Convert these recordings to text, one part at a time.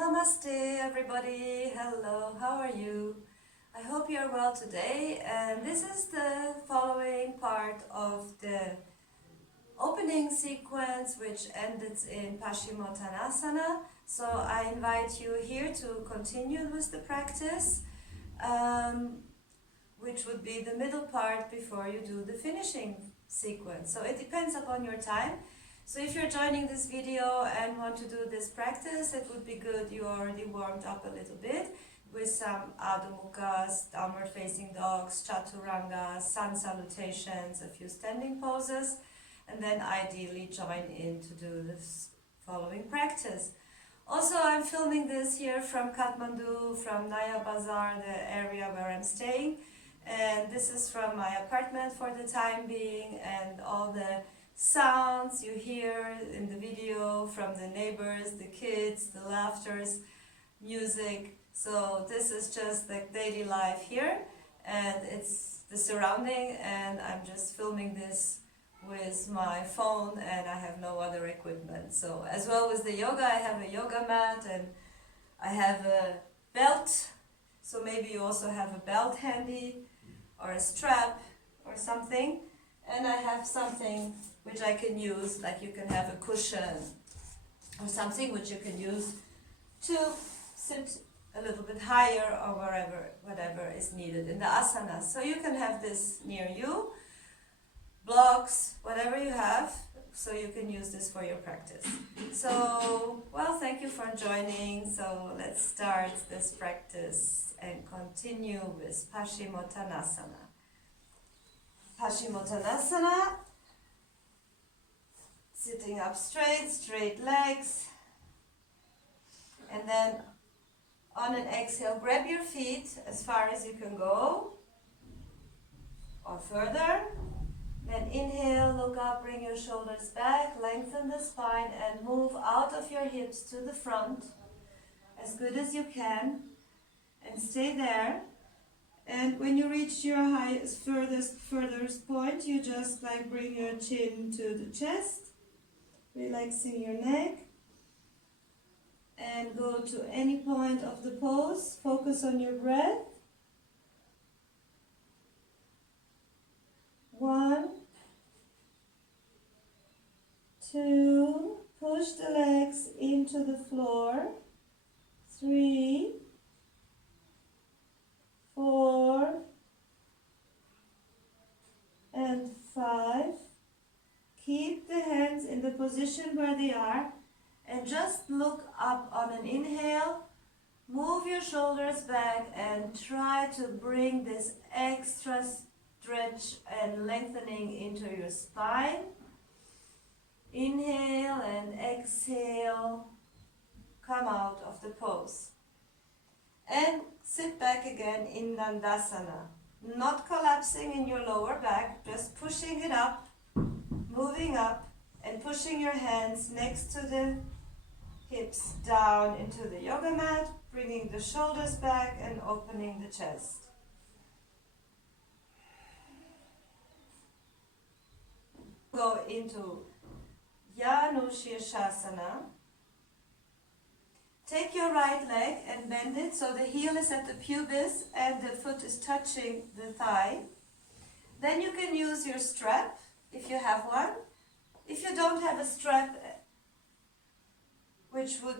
Namaste everybody, hello, how are you? I hope you're well today, and this is the following part of the opening sequence which ended in Paschimottanasana. So I invite you here to continue with the practice, which would be the middle part before you do the finishing sequence. So it depends upon your time. So if you're joining this video and want to do this practice, it would be good you already warmed up a little bit with some Adho Mukhas, downward facing dogs, chaturangas, sun salutations, a few standing poses, and then ideally join in to do this following practice. Also, I'm filming this here from Kathmandu, from Naya Bazar, the area where I'm staying, and this is from my apartment for the time being, and all the sounds you hear in the video from the neighbors, the kids, the laughters, music. So this is just like daily life here, and it's the surrounding, and I'm just filming this with my phone, and I have no other equipment. So as well with the yoga, I have a yoga mat and I have a belt, so maybe you also have a belt handy or a strap or something. And I have something which I can use, like you can have a cushion or something which you can use to sit a little bit higher or whatever is needed in the asana. So you can have this near you, blocks, whatever you have, so you can use this for your practice. So, well, thank you for joining. So let's start this practice and continue with Paschimottanasana. Paschimottanasana, sitting up straight legs, and then on an exhale, grab your feet as far as you can go, or further. Then inhale, look up, bring your shoulders back, lengthen the spine, and move out of your hips to the front as good as you can, and stay there. And when you reach your furthest point, you just bring your chin to the chest, relaxing your neck, and go to any point of the pose. Focus on your breath. 1, 2, push the legs into the floor. 3, 4, and 5. Keep the hands in the position where they are, and just look up on an inhale. Move your shoulders back and try to bring this extra stretch and lengthening into your spine. Inhale and exhale. Come out of the pose. And sit back again in Dandasana. Not collapsing in your lower back, just pushing it up, moving up, and pushing your hands next to the hips down into the yoga mat, bringing the shoulders back and opening the chest. Go into Janu Shirshasana. Take your right leg and bend it so the heel is at the pubis and the foot is touching the thigh. Then you can use your strap if you have one. If you don't have a strap,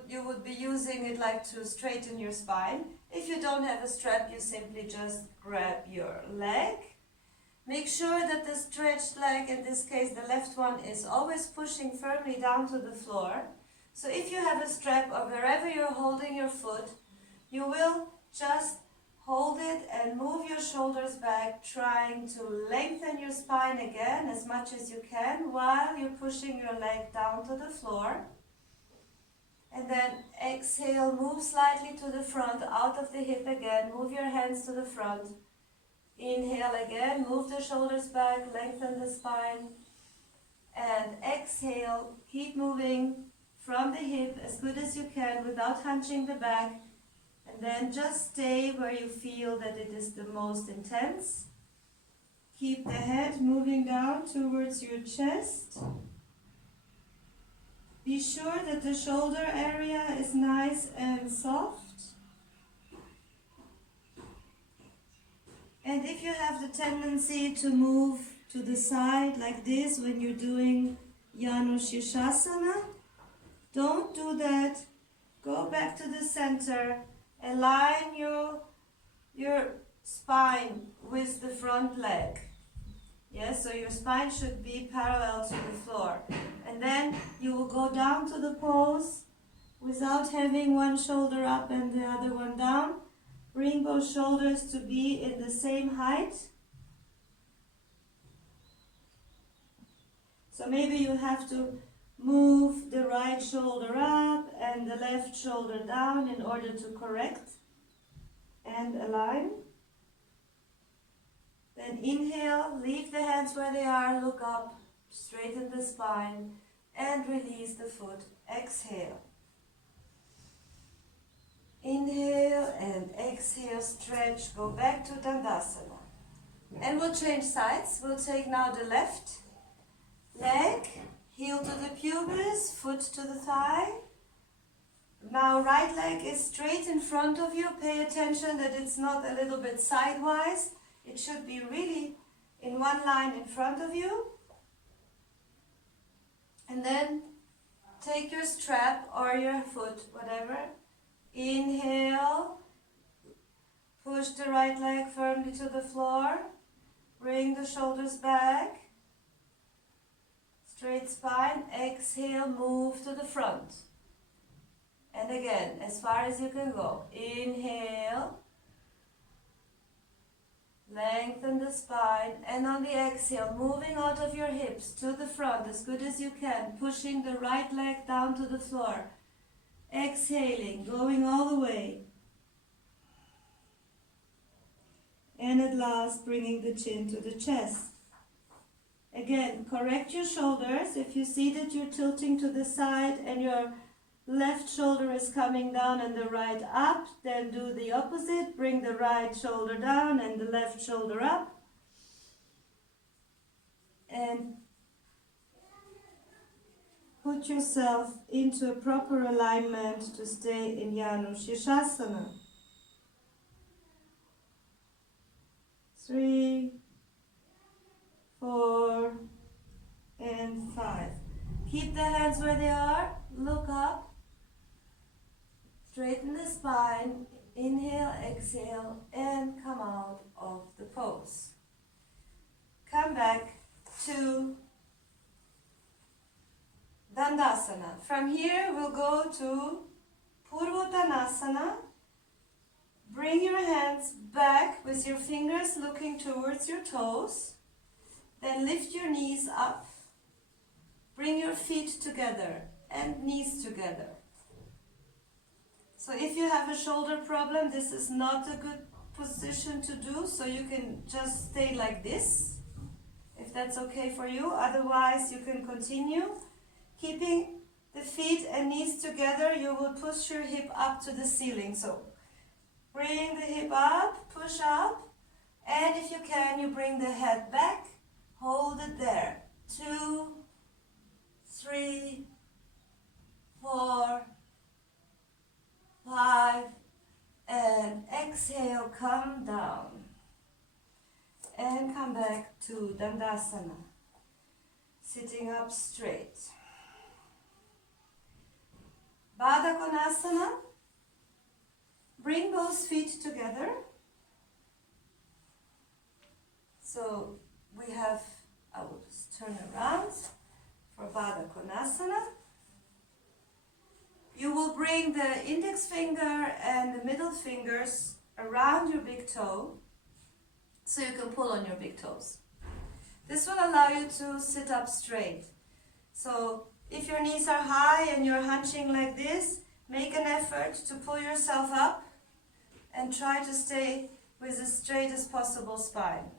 you would be using it to straighten your spine. If you don't have a strap, you simply just grab your leg. Make sure that the stretched leg, in this case the left one, is always pushing firmly down to the floor. So if you have a strap or wherever you're holding your foot, you will just hold it and move your shoulders back, trying to lengthen your spine again as much as you can while you're pushing your leg down to the floor. And then exhale, move slightly to the front, out of the hip again, move your hands to the front. Inhale again, move the shoulders back, lengthen the spine. And exhale, keep moving from the hip as good as you can without hunching the back, and then just stay where you feel that it is the most intense. Keep the head moving down towards your chest. Be sure that the shoulder area is nice and soft. And if you have the tendency to move to the side like this when you're doing Janu Shirshasana, don't do that. Go back to the center. Align your spine with the front leg. Yes, so your spine should be parallel to the floor. And then you will go down to the pose without having one shoulder up and the other one down. Bring both shoulders to be in the same height. So maybe you have to move the right shoulder up and the left shoulder down in order to correct and align. Then inhale, leave the hands where they are, look up, straighten the spine, and release the foot. Exhale. Inhale and exhale, stretch, go back to Dandasana. And we'll change sides. We'll take now the left leg, heel to the pubis, foot to the thigh. Now right leg is straight in front of you. Pay attention that it's not a little bit sidewise. It should be really in one line in front of you. And then take your strap or your foot, whatever. Inhale. Push the right leg firmly to the floor. Bring the shoulders back. Straight spine. Exhale, move to the front. And again, as far as you can go. Inhale. Lengthen the spine. And on the exhale, moving out of your hips to the front as good as you can. Pushing the right leg down to the floor. Exhaling, going all the way. And at last, bringing the chin to the chest. Again, correct your shoulders. If you see that you're tilting to the side and your left shoulder is coming down and the right up, then do the opposite. Bring the right shoulder down and the left shoulder up. And put yourself into a proper alignment to stay in Janu Shirshasana. 3, 4, and 5. Keep the hands where they are. Look up. Straighten the spine. Inhale, exhale, and come out of the pose. Come back to Dandasana. From here, we'll go to Purvottanasana. Bring your hands back with your fingers looking towards your toes. Then lift your knees up. Bring your feet together and knees together. So if you have a shoulder problem, this is not a good position to do, so you can just stay like this, if that's okay for you. Otherwise, you can continue. Keeping the feet and knees together, you will push your hip up to the ceiling. So bring the hip up, push up, and if you can, you bring the head back, hold it there. 2, 3, 4, 5, and exhale, come down. And come back to Dandasana, sitting up straight. Baddha Konasana. Bring both feet together. So we have, I will just turn around for Baddha Konasana. You will bring the index finger and the middle fingers around your big toe so you can pull on your big toes. This will allow you to sit up straight. So if your knees are high and you're hunching like this, make an effort to pull yourself up and try to stay with as straight as possible spine.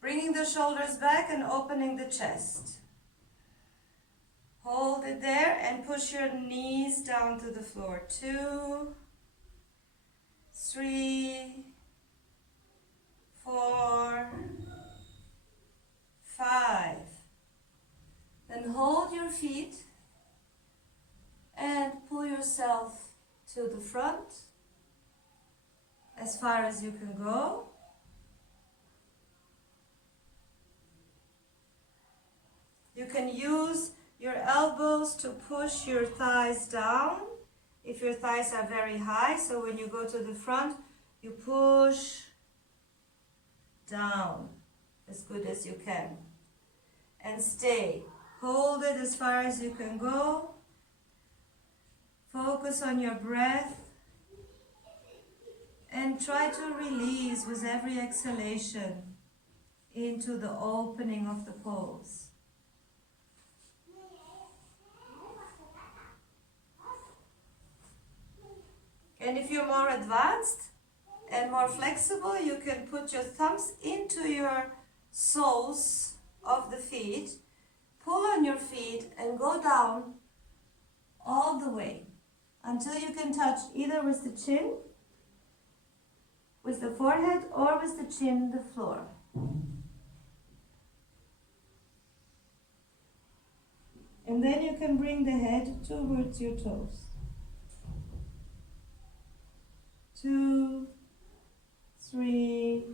Bringing the shoulders back and opening the chest. Hold it there and push your knees down to the floor. 2, 3, 4, 5. Then hold your feet front as far as you can go. You can use your elbows to push your thighs down if your thighs are very high. So when you go to the front, you push down as good as you can. And stay. Hold it as far as you can go. Focus on your breath. And try to release with every exhalation into the opening of the pose. And if you're more advanced and more flexible, you can put your thumbs into your soles of the feet, pull on your feet and go down all the way until you can touch either with the chin, with the forehead, or with the chin, the floor. And then you can bring the head towards your toes. 2, 3,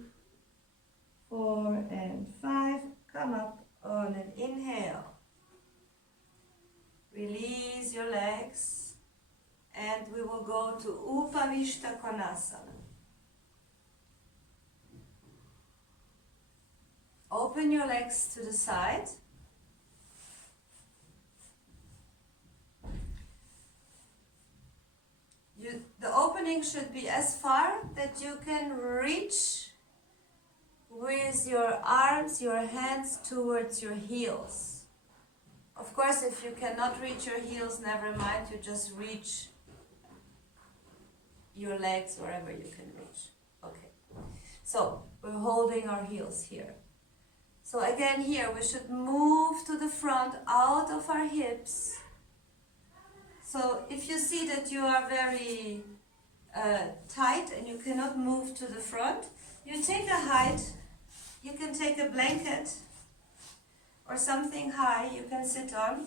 4, and 5. Come up on an inhale. Release your legs, and we will go to Upavishta Konasana. Open your legs to the side. The opening should be as far that you can reach with your arms, your hands towards your heels. Of course, if you cannot reach your heels, never mind, you just reach your legs wherever you can reach. Okay, so we're holding our heels here. So again here, we should move to the front, out of our hips. So if you see that you are very tight and you cannot move to the front, you take a height. You can take a blanket or something high you can sit on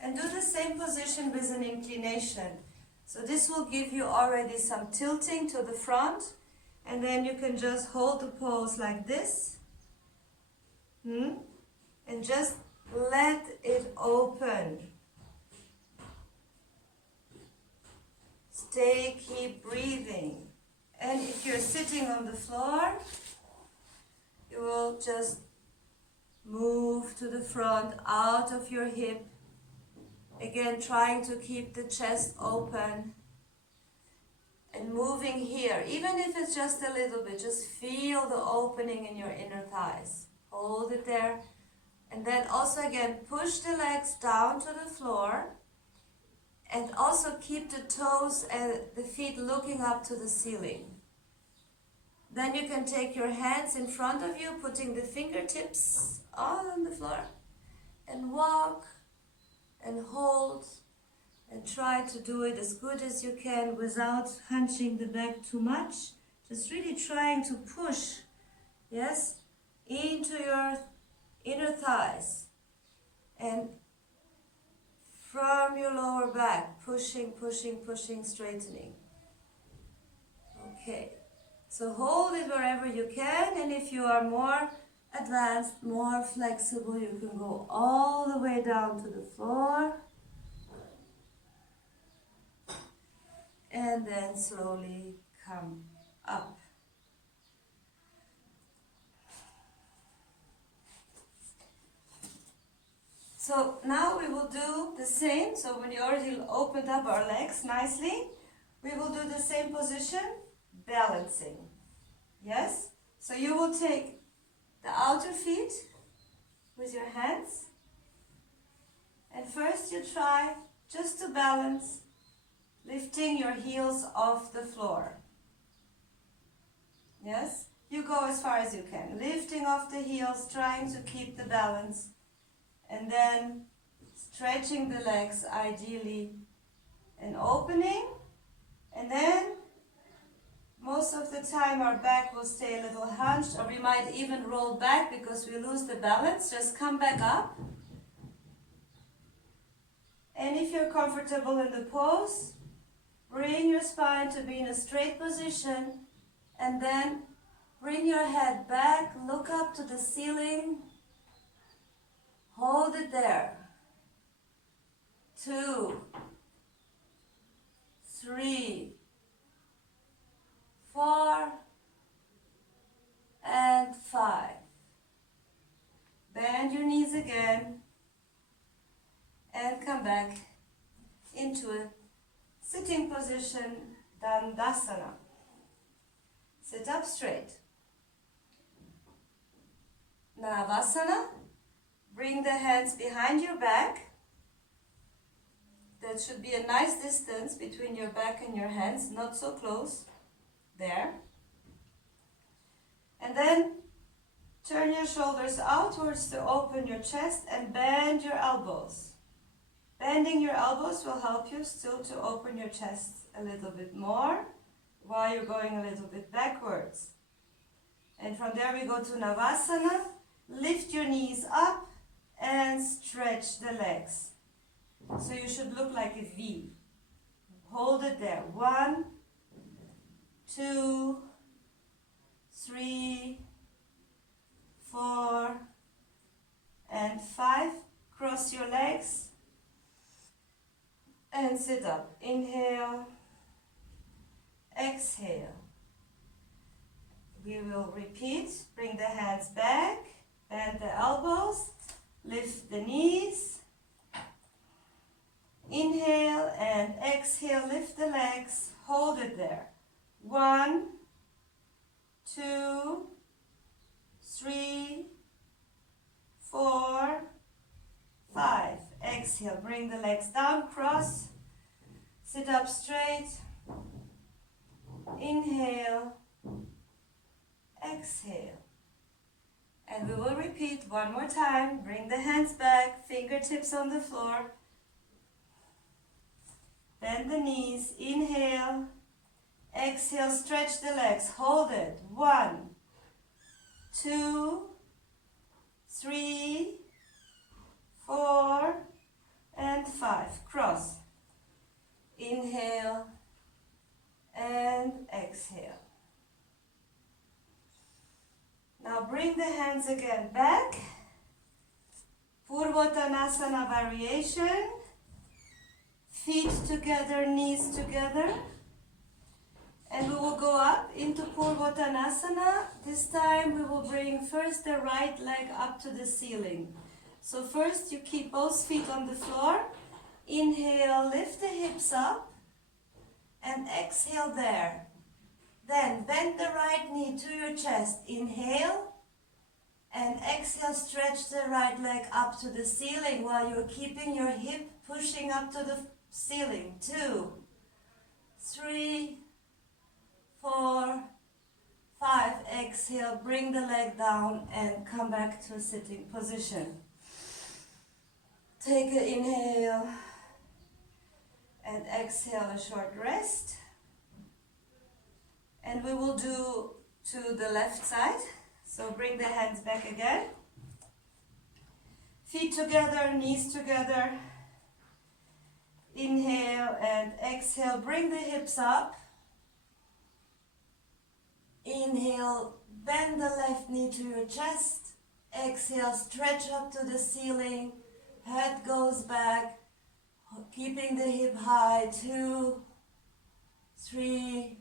and do the same position with an inclination. So this will give you already some tilting to the front, and then you can just hold the pose like this and just let it open. Stay, keep breathing. And if you're sitting on the floor, you will just move to the front, out of your hip. Again, trying to keep the chest open. And moving here, even if it's just a little bit, just feel the opening in your inner thighs. Hold it there. And then also again, push the legs down to the floor. And also keep the toes and the feet looking up to the ceiling. Then you can take your hands in front of you, putting the fingertips all on the floor. And walk and hold. And try to do it as good as you can without hunching the back too much. Just really trying to push, yes, into your inner thighs. And from your lower back, pushing, pushing, pushing, straightening. Okay, so hold it wherever you can, and if you are more advanced, more flexible, you can go all the way down to the floor. And then slowly come up. So now we will do the same. So when you already opened up our legs nicely, we will do the same position, balancing. Yes? So you will take the outer feet with your hands. And first you try just to balance, lifting your heels off the floor. Yes? You go as far as you can. Lifting off the heels, trying to keep the balance. And then stretching the legs ideally and opening. And then most of the time our back will stay a little hunched, or we might even roll back because we lose the balance. Just come back up. And if you're comfortable in the pose, Bring your spine to be in a straight position, and then bring your head back, look up to the ceiling, hold it there. 2, 3, 4, and 5. Bend your knees again and come back into a sitting position, Dandasana. Sit up straight. Navasana. Bring the hands behind your back. That should be a nice distance between your back and your hands, not so close. There. And then turn your shoulders outwards to open your chest and bend your elbows. Bending your elbows will help you still to open your chest a little bit more while you're going a little bit backwards. And from there we go to Navasana. Lift your knees up and stretch the legs. So you should look like a V. Hold it there. 1, 2, 3, 4, and 5. Cross your legs and sit up. Inhale, exhale. We will repeat. Bring the hands back, bend the elbows, lift the knees. Inhale and exhale, lift the legs, hold it there. 1, 2, 3, 4, 5. Exhale, bring the legs down, cross, sit up straight. Inhale, exhale. And we will repeat one more time. Bring the hands back, fingertips on the floor. Bend the knees, inhale, exhale, stretch the legs, hold it. 1, 2, 3, 4, and 5. Cross. Inhale and exhale. Now bring the hands again back. Purvottanasana variation. Feet together, knees together. And we will go up into Purvottanasana. This time we will bring first the right leg up to the ceiling. So first you keep both feet on the floor. Inhale, lift the hips up. And exhale there. Then bend the right knee to your chest. Inhale. And exhale, stretch the right leg up to the ceiling while you're keeping your hip pushing up to the ceiling. 2, 3, 4, 5. Exhale, bring the leg down and come back to a sitting position. Take an inhale and exhale, a short rest. And we will do to the left side. So bring the hands back again. Feet together, knees together. Inhale and exhale, bring the hips up. Inhale, bend the left knee to your chest. Exhale, stretch up to the ceiling. Head goes back, keeping the hip high. 2, 3,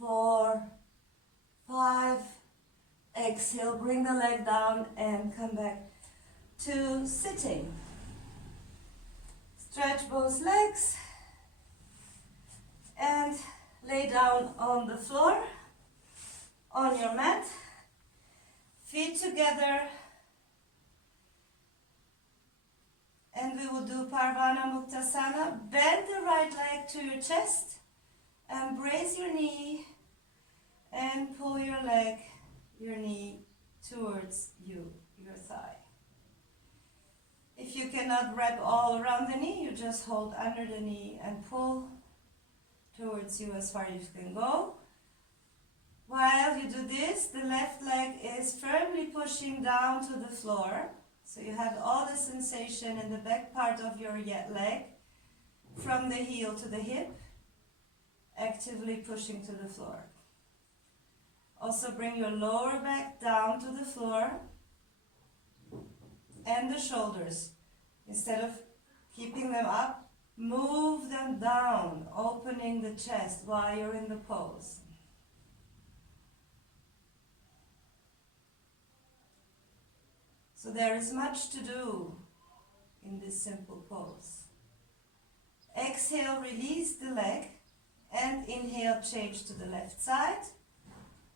4, 5. Exhale, bring the leg down and come back to sitting. Stretch both legs and lay down on the floor, on your mat. Feet together. And we will do Parvana Muktasana. Bend the right leg to your chest. Embrace your knee and pull your leg, your knee towards you, your thigh. If you cannot wrap all around the knee, you just hold under the knee and pull towards you as far as you can go. While you do this, the left leg is firmly pushing down to the floor. So you have all the sensation in the back part of your leg, from the heel to the hip. actively pushing to the floor. Also bring your lower back down to the floor and the shoulders. Instead of keeping them up, move them down, opening the chest while you're in the pose. So there is much to do in this simple pose. Exhale, release the leg, and inhale, change to the left side.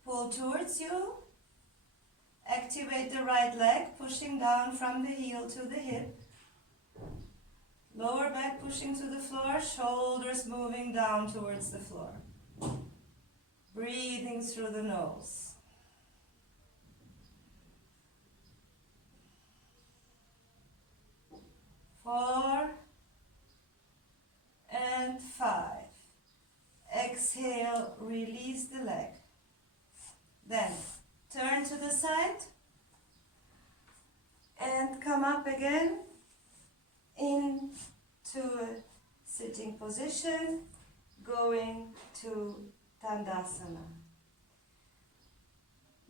Pull towards you. Activate the right leg, pushing down from the heel to the hip. Lower back pushing to the floor, shoulders moving down towards the floor. Breathing through the nose. 4 and 5. Exhale, release the leg. Then turn to the side and come up again into a sitting position, going to Dandasana.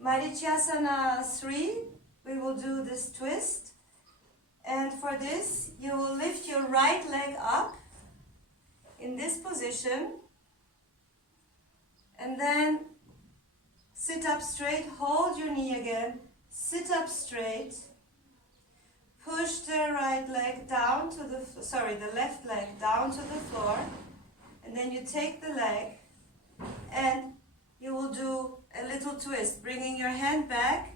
Marichyasana 3, we will do this twist. And for this, you will lift your right leg up in this position. And then sit up straight, hold your knee again, sit up straight. Push the right leg down to the left leg down to the floor. And then you take the leg and you will do a little twist, bringing your hand back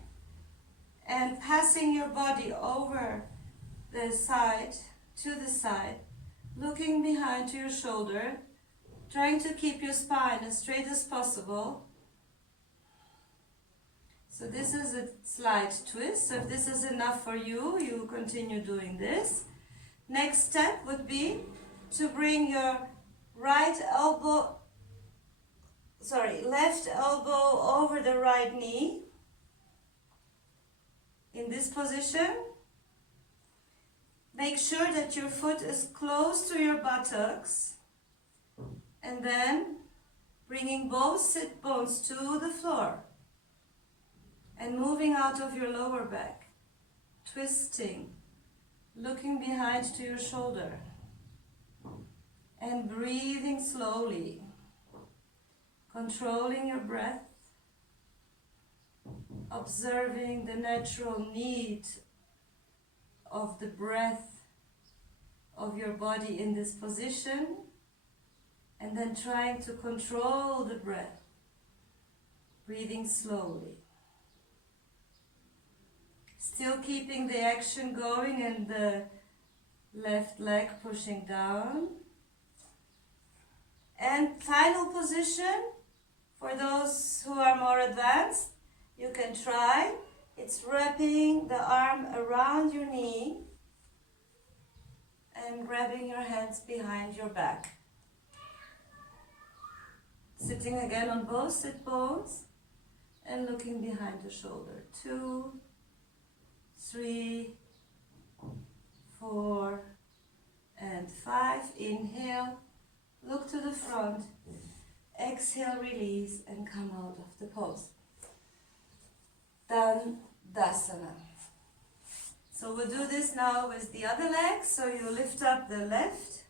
and passing your body over the side to the side, looking behind to your shoulder, trying to keep your spine as straight as possible. So this is a slight twist. So if this is enough for you, you continue doing this. Next step would be to bring your left elbow over the right knee in this position. Make sure that your foot is close to your buttocks, and then bringing both sit bones to the floor and moving out of your lower back, twisting, looking behind to your shoulder, and breathing slowly, controlling your breath, observing the natural need of the breath of your body in this position, and then trying to control the breath, breathing slowly. Still keeping the action going and the left leg pushing down. And final position, for those who are more advanced, you can try. It's wrapping the arm around your knee and grabbing your hands behind your back. Sitting again on both sit bones and looking behind the shoulder. 2, 3, 4, and 5. Inhale, look to the front. Exhale, release, and come out of the pose. Dandasana. So we'll do this now with the other leg. So you lift up the left,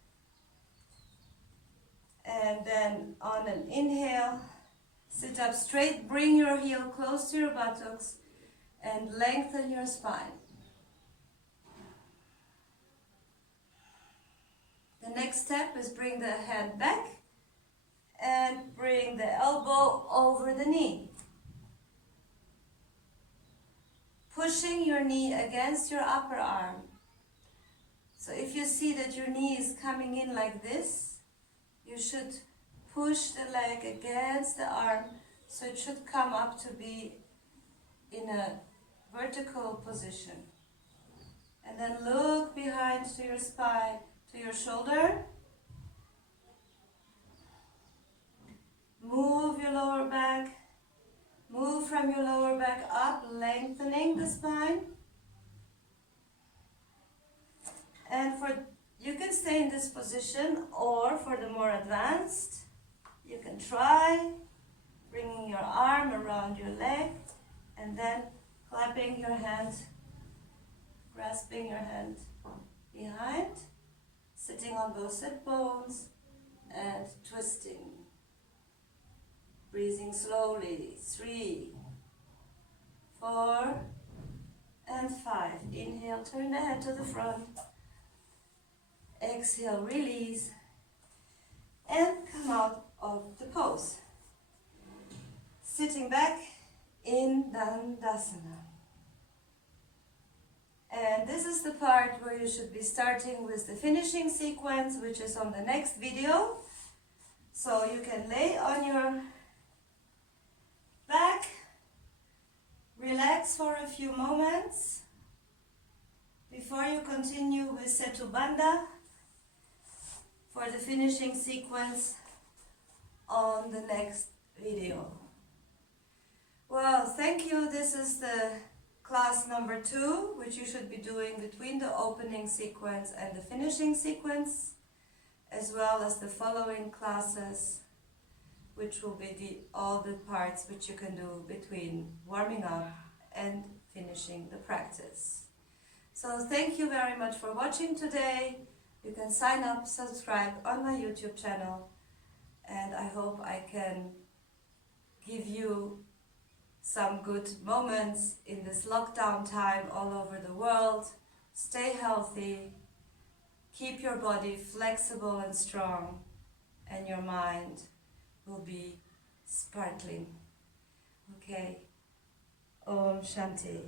and then on an inhale, sit up straight, bring your heel close to your buttocks, and lengthen your spine. The next step is bring the hand back and bring the elbow over the knee. Pushing your knee against your upper arm. So if you see that your knee is coming in like this, you should push the leg against the arm so it should come up to be in a vertical position. And then look behind to your spine, to your shoulder. Move your lower back. Move from your lower back up, lengthening the spine. And you can stay in this position, or for the more advanced, You can try bringing your arm around your leg and then clapping your hand, grasping your hand behind, sitting on both sit bones and twisting. Breathing slowly. 3, 4, and 5. Inhale, turn the head to the front. Exhale, release. And come out of the pose. Sitting back in Dandasana. And this is the part where you should be starting with the finishing sequence, which is on the next video. So you can lay on your back, relax for a few moments before you continue with Setu Bandha for the finishing sequence on the next video. Well, thank you. This is the class number 2, which you should be doing between the opening sequence and the finishing sequence, as well as the following classes, which will be all the parts which you can do between warming up and finishing the practice. So thank you very much for watching today. You can sign up, subscribe on my YouTube channel, and I hope I can give you some good moments in this lockdown time all over the world. Stay healthy, keep your body flexible and strong, and your mind will be sparkling. Okay. Om Shanti.